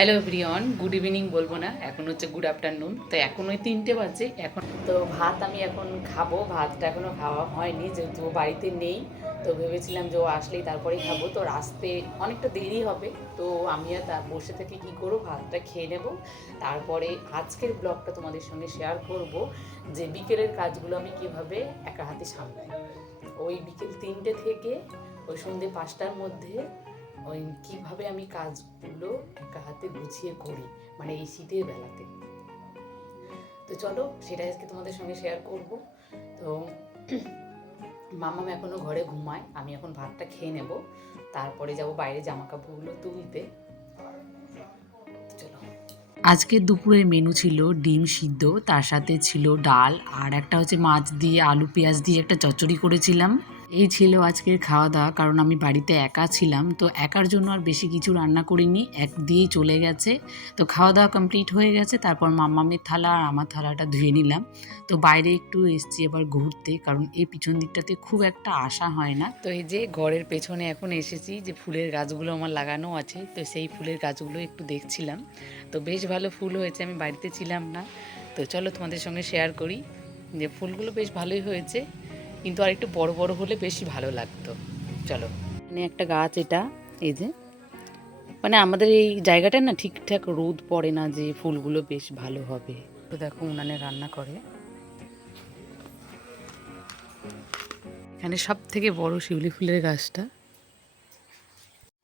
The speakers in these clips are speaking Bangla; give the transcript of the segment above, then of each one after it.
হ্যালো এভরিওয়ান গুড ইভিনিং বলব না, এখন হচ্ছে গুড আফটারনুন তো এখন ওই তিনটে বাজে, এখন তো ভাত আমি এখন খাব, ভাতটা এখনও খাওয়া হয়নি, যেহেতু বাড়িতে নেই, তো ভেবেছিলাম যে ও আসলেই তারপরেই খাব, তো আসতে অনেকটা দেরি হবে, তো আমি আর তা বসে থেকে কি করব, ভাতটা খেয়ে নেব, তারপরে আজকের ব্লগটা তোমাদের সঙ্গে শেয়ার করব, যে বিকেলের কাজগুলো আমি কীভাবে একা হাতে সামলাই, ওই বিকেল তিনটে থেকে ওই সন্ধ্যে পাঁচটার মধ্যে ওই কীভাবে আমি কাজগুলো একা হাতে গুছিয়ে করি মানে এই শীতের বেলাতে। তো চলো সেটা আজকে তোমাদের সঙ্গে শেয়ার করব। তো মামাম এখনও ঘরে ঘুমায়, আমি এখন ভাতটা খেয়ে নেব। তারপরে যাব বাইরে জামা কাপড়গুলো তুলতে। চলো। আজকের দুপুরের মেনু ছিল ডিম সিদ্ধ, তার সাথে ছিল ডাল, আর একটা হচ্ছে মাছ দিয়ে, আলু, পেঁয়াজ দিয়ে একটা চচ্চড়ি করেছিলাম। এই ছিল আজকের খাওয়া দাওয়া কারণ আমি বাড়িতে একা ছিলাম, তো একার জন্য আর বেশি কিছু রান্না করিনি, এক দিয়েই চলে গেছে। তো খাওয়া দাওয়া কমপ্লিট হয়ে গেছে, তারপর মাম্মামের থালা আর আমার থালাটা ধুয়ে নিলাম। তো বাইরে একটু এসছি এবার ঘুরতে, কারণ এই পিছন দিকটাতে খুব একটা আশা হয় না। তো এই যে ঘরের পেছনে এখন এসেছি, যে ফুলের গাছগুলো আমার লাগানো আছে, তো সেই ফুলের গাছগুলো একটু দেখছিলাম। তো বেশ ভালো ফুল হয়েছে, আমি বাড়িতে ছিলাম না। তো চলো তোমাদের সঙ্গে শেয়ার করি যে ফুলগুলো বেশ ভালোই হয়েছে। কিন্তু আর একটু বড় বড় হলে বেশি ভালো লাগতো। চলো। মানে একটা গাছ এটা, এই যে। মানে আমাদের এই জায়গাটা না ঠিকঠাক রোদ পড়ে না যে ফুলগুলো বেশ ভালো হবে। তো দেখো উনানে রান্না করে। এখানে সব থেকে বড় শিউলি ফুলের গাছটা।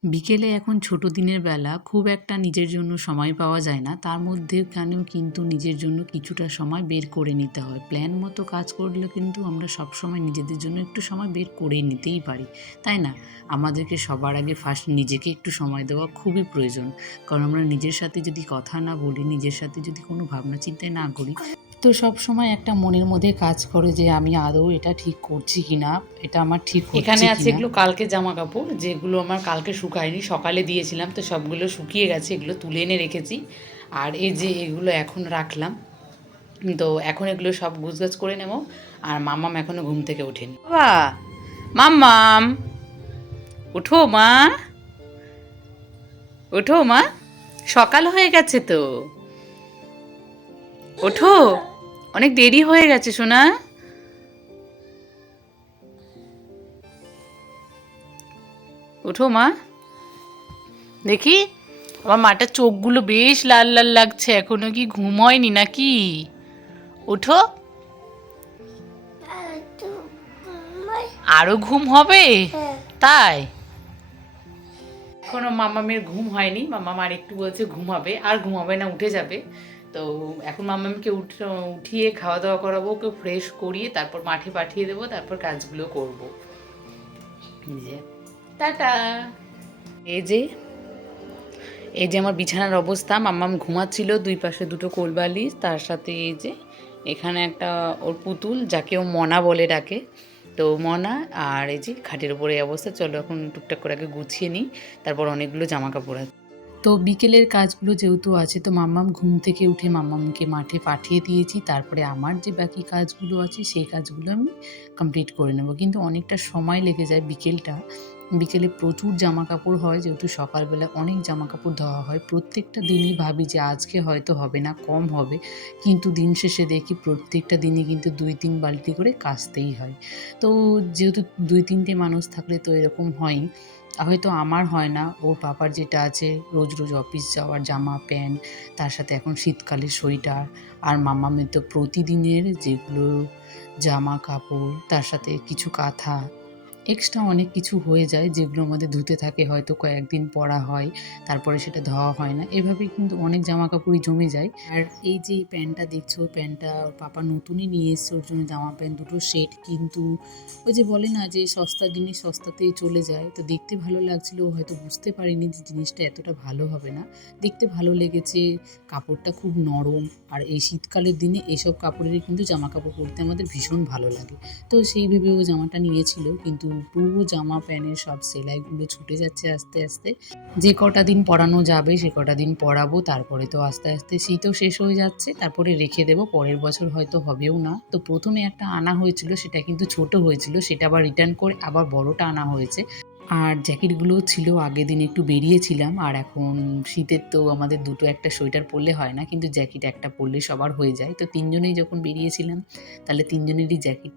বিকেলে এখন ছোট দিনের বেলা খুব একটা নিজের জন্য সময় পাওয়া যায় না। তার মধ্যে এখানেও কিন্তু নিজের জন্য কিছুটা সময় বের করে নিতে হয়। প্ল্যান মতো কাজ করলে কিন্তু আমরা সব সময় নিজেদের জন্য একটু সময় বের করে নিতেই পারি, তাই না? আমাদেরকে সবার আগে ফার্স্ট নিজেকে একটু সময় দেওয়া খুবই প্রয়োজন। কারণ আমরা নিজের সাথে যদি কথা না বলি, নিজের সাথে যদি কোনো ভাবনা চিন্তায় না করি তো সব সময় একটা মনের মধ্যে কাজ করে যে আমি আদৌ এটা ঠিক করছি কিনা এটা আমার ঠিক এখানে আছে এগুলো কালকে জামা কাপড় যেগুলো আমার কালকে শুকায়নি সকালে দিয়েছিলাম তো সবগুলো শুকিয়ে গেছে এগুলো তুলে এনে রেখেছি। আর এই যে এগুলো এখন রাখলাম তো এখন এগুলো সব গুছগাছ করে নেব আর মাম্মাম এখনও ঘুম থেকে ওঠেনি। বাবা মাম্মাম ওঠো মা ওঠো মা সকাল হয়ে গেছে তো। ওঠো। অনেক দেরি হয়ে গেছে, সোনা। ওঠো, মা। দেখি, আমার মাটার চোখগুলো বেশ লাল লাল লাগছে, এখনও কি ঘুম হয়নি নাকি? ওঠো। আরও ঘুম হবে? তাই? এখনও মামামের ঘুম হয়নি মামা আর একটু বলছে ঘুমাবে, আর ঘুমাবে না, উঠে যাবে। তো এখন মামামকে উঠ, উঠিয়ে খাওয়া দাওয়া করাবো, ওকে ফ্রেশ করিয়ে তারপর মাঠে পাঠিয়ে দেবো, তারপর কাজগুলো করব। যে। টাটা। এই যে এই যে আমার বিছানার অবস্থা মাম্মাম ঘুমাচ্ছিল, দুই পাশে দুটো কোলবালিশ, তার সাথে এই যে, এখানে একটা ওর পুতুল, যাকে ও মনা বলে ডাকে। তো মনা আর এই যে খাটের উপরে অবস্থা, চলো এখন টুকটাক করে আগে গুছিয়ে নিই, তারপর অনেকগুলো জামা কাপড় আছে। তো বিকেলের কাজগুলো যেহেতু আছে, তো মাম্মাম ঘুম থেকে উঠে মাম্মামকে মাঠে পাঠিয়ে দিয়েছি। তারপরে আমার যে বাকি কাজগুলো আছে, সেই কাজগুলো আমি কমপ্লিট করে নেব। কিন্তু অনেকটা সময় লেগে যায় বিকেলটা। বিকেলে প্রচুর জামা কাপড় হয়, যেহেতু সকালবেলা অনেক জামা কাপড় ধোয়া হয়। প্রত্যেকটা দিনই ভাবি যে আজকে হয়তো হবে না, কম হবে। কিন্তু দিন শেষে দেখি প্রত্যেকটা দিনই কিন্তু দুই, তিন বালতি করে কাচতেই হয়। তো যেহেতু দুই, তিনটে মানুষ থাকলে তো এরকম হয়ই, হয়তো আমার হয় না। ওর পাপার যেটা আছে, রোজ রোজ অফিস যাওয়ার জামা, প্যান্ট, তার সাথে এখন শীতকালের সোয়েটার। আর মামামের তো প্রতিদিনের যেগুলো জামা কাপড় তার সাথে কিছু কাঁথা এক্সট্রা অনেক কিছু হয়ে যায় যেগুলো আমাদের ধুতে থাকে, হয়তো কয়েকদিন পরা হয়, তারপরে সেটা ধোয়া হয় না। এভাবেই কিন্তু অনেক জামা কাপড়ই জমে যায়। আর এই যে প্যান্টটা দেখছ, প্যান্টটা পাপা নতুনই নিয়ে এসছে, ওর জন্য জামা প্যান্ট, দুটো সেট কিন্তু ওই যে বলে না যে সস্তা জিনিস সস্তাতেই চলে যায়। তো দেখতে ভালো লাগছিল ও হয়তো বুঝতে পারিনি যে জিনিসটা এতটা ভালো হবে না। দেখতে ভালো লেগেছে, কাপড়টা খুব নরম। আর এই শীতকালের দিনে এসব কাপড়েরই কিন্তু জামা কাপড় পরতে আমাদের ভীষণ ভালো লাগে। তো সেই ভেবে ও জামাটা নিয়েছিল, কিন্তু পুরো জামা প্যান্টের সব সেলাইগুলো ছুটে যাচ্ছে আস্তে আস্তে। যে কটা দিন পরানো যাবে সে কটা দিন পরাবো, তারপরে তো আস্তে আস্তে শীতও শেষ হয়ে যাচ্ছে, তারপরে রেখে দেবো, পরের বছর হয়তো হবেও না। তো প্রথমে একটা আনা হয়েছিল, সেটা কিন্তু ছোট হয়েছিল, সেটা আবার রিটার্ন করে আবার বড়টা আনা হয়েছে। আর জ্যাকেটগুলো ছিল আগের দিন একটু বেরিয়েছিলাম, আর এখন শীতের তো আমাদের দুটো একটা সোয়েটার পরলে হয় না, কিন্তু জ্যাকেট একটা পরলে সবার হয়ে যায়। তো তিনজনেই যখন বেরিয়েছিলাম, তাহলে তিনজনেরই জ্যাকেট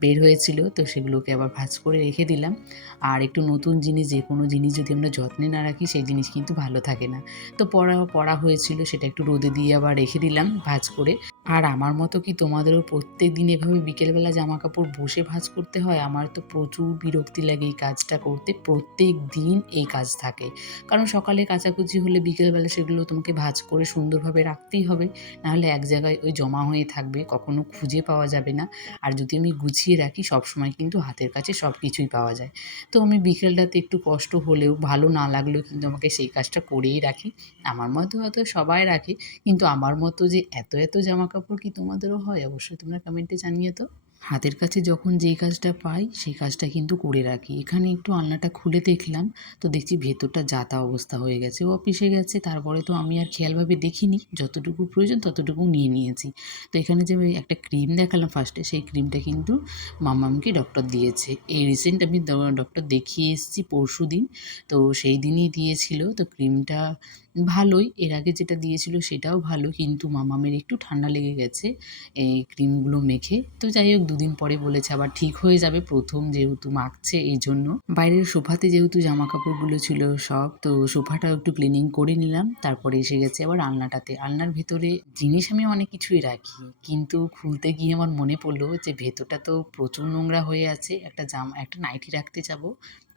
বের হয়েছিল, তো সেগুলোকে আবার ভাজ করে রেখে দিলাম। আর একটু নতুন জিনিস যে কোনো জিনিস যদি আমরা যত্নে না রাখি, সেই জিনিস কিন্তু ভালো থাকে না। তো পড়া পড়া হয়েছিল, সেটা একটু রোদে দিয়ে আবার রেখে দিলাম, ভাজ করে। আর আমার মতো কি তোমাদেরও প্রত্যেক দিন এভাবে বিকেলবেলা জামা কাপড় বসে ভাঁজ করতে হয়? আমার তো প্রচুর বিরক্তি লাগে এই কাজটা করতে। প্রত্যেক দিন এই কাজ থাকে। কারণ সকালে কাচাকুচি হলে বিকেলবেলা সেগুলো তোমাকে ভাঁজ করে সুন্দরভাবে রাখতেই হবে। নাহলে এক জায়গায় ওই জমা হয়ে থাকবে, কখনো খুঁজে পাওয়া যাবে না। আর যদি আমি গুছিয়ে রাখি সব সময় কিন্তু হাতের কাছে সব কিছুই পাওয়া যায়। তো আমি বিকেলটাতে একটু কষ্ট হলেও, ভালো না লাগলেও কিন্তু আমাকে সেই কাজটা করেই রাখি। আমার মতো হয়তো সবাই রাখে, কিন্তু আমার মতো যে এত এত জামা কাপড় কি তোমাদেরও হয়? অবশ্যই তোমরা কমেন্টে জানিয়ে তো হাতের কাছে যখন যেই কাজটা পাই, সেই কাজটা কিন্তু করে রাখি। এখানে একটু আলনাটা খুলে দেখলাম, তো দেখছি ভেতরটা যাতা অবস্থা হয়ে গেছে। ও অফিসে গেছে, তারপরে তো আমি আর খেয়ালভাবে দেখিনি। যতটুকু প্রয়োজন ততটুকু নিয়ে নিয়েছি। তো এখানে যে একটা ক্রিম দেখালাম ফার্স্টে সেই ক্রিমটা কিন্তু মামামকে ডক্টর দিয়েছে। এই রিসেন্ট আমি ডক্টর দেখিয়ে এসেছি পরশু দিন তো সেই দিনই দিয়েছিল। তো ক্রিমটা ভালোই। এর আগে যেটা দিয়েছিল সেটাও ভালো, কিন্তু মামামের একটু ঠান্ডা লেগে গেছে, এই ক্রিমগুলো মেখে। তো যাই হোক, দুদিন পরে বলেছে, আবার ঠিক হয়ে যাবে, প্রথম যেহেতু মাখছে, এই জন্য। বাইরের সোফাতে যেহেতু জামা কাপড়গুলো ছিল সব, তো সোফাটাও একটু ক্লিনিং করে নিলাম। তারপরে এসে গেছে আবার আলনাটাতে। আলনার ভেতরে জিনিস আমি অনেক কিছুই রাখি, কিন্তু খুলতে গিয়ে আমার মনে পড়ল যে ভেতরটা তো প্রচুর নোংরা হয়ে আছে। একটা জামা, একটা নাইটি রাখতে যাব।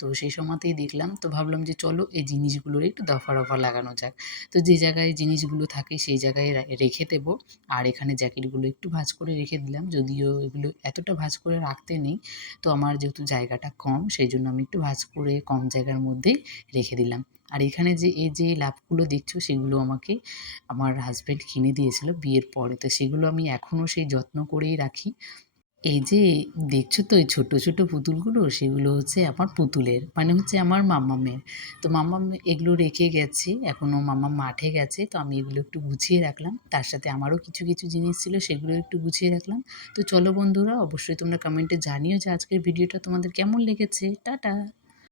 তো সেই সময়তেই দেখলাম, তো ভাবলাম যে চলো এই জিনিসগুলোর একটু দফা রফা লাগানো যাক। তো যে জায়গায় জিনিসগুলো থাকে সেই জায়গায় রেখে দেবো। আর এখানে জ্যাকেটগুলো একটু ভাঁজ করে রেখে দিলাম। যদিও এগুলো এতটা ভাঁজ করে রাখতে নেই, তো আমার যেহেতু জায়গাটা কম, সেই জন্য আমি একটু ভাঁজ করে কম জায়গার মধ্যেই রেখে দিলাম। আর এখানে যে, এই যে লাভগুলো দেখছ, সেগুলো আমাকে আমার হাজব্যান্ড কিনে দিয়েছিল বিয়ের পরে। তো সেগুলো আমি এখনও সেই যত্ন করেই রাখি। এই যে দেখছ তো এই ছোটো ছোটো পুতুলগুলো? সেগুলো হচ্ছে আমার পুতুলের মানে হচ্ছে আমার মাম্মামের তো মাম্মাম এগুলো রেখে গেছে এখনও মাম্মাম মাঠে গেছে, তো আমি এগুলো একটু গুছিয়ে রাখলাম। তার সাথে আমারও কিছু কিছু জিনিস ছিল, সেগুলো একটু গুছিয়ে রাখলাম। তো চলো বন্ধুরা, অবশ্যই তোমরা কমেন্টে জানিও যে আজকের ভিডিওটা তোমাদের কেমন লেগেছে। টাটা!